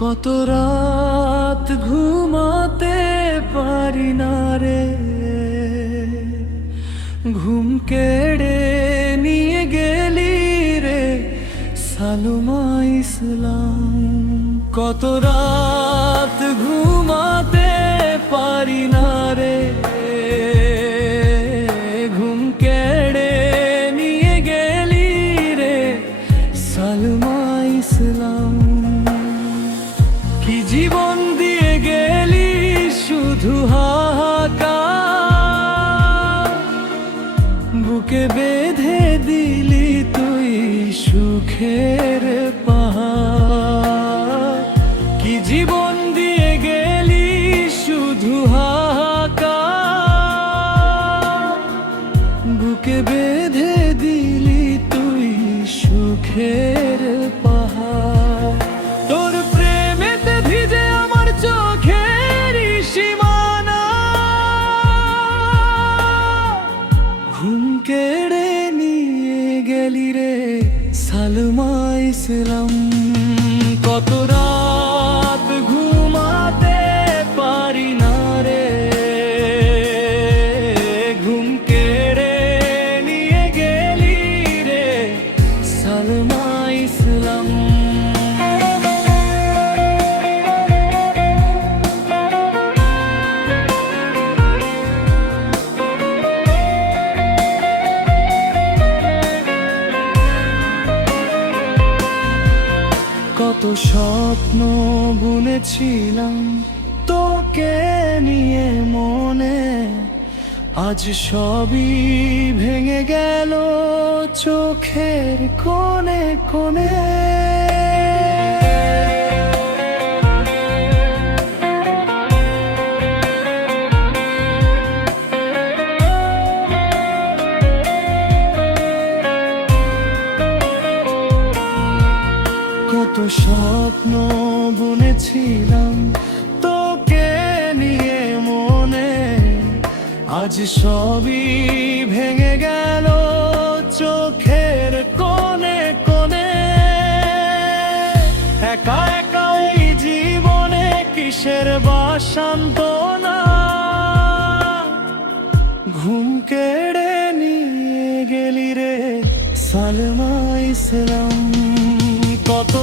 কত রাত ঘুমাতে পারি না রে, ঘুম কেড়ে নিয়ে গেলি রে সালমা ইসলাম। কত রাত ঘুমাতে পারি না রে, ঘুম কেড়ে নিয়ে গেলি রে সালমা ইসলাম। কি জীবন দিয়ে গেলি শুধু হাহাকার, বুকে বেঁধে দিলি তুই সুখের পাহাড়। কি জীবন দিয়ে গেলি শুধু হাহাকার, বুকে বেঁধে দিলি তুই সুখের পাহাড়। তোর প্রেমেতে ভিজে আমার চোখের সীমানা, ঘুম কেড়ে নিয়ে গেলি রে সালমা ইসলাম। কত রাত ঘুমাতে পারি না রে, ঘুম কেড়ে নিয়ে গেলি রে সালমা ইসলাম। কত স্বপ্ন বুনেছিলাম তোকে নিয়ে মনে, আজ সবই ভেঙে গেল চোখের কোণে কোণে। কত স্বপ্ন বুনেছিলাম তোকে নিয়ে মনে, আজ সবই ভেঙে গেল চোখের কোণে কোণে। একা একা এই জীবনে কিসের বাসান্তনা, ঘুম কেড়ে নিয়ে গেলি রে সালমা ইসলাম। কত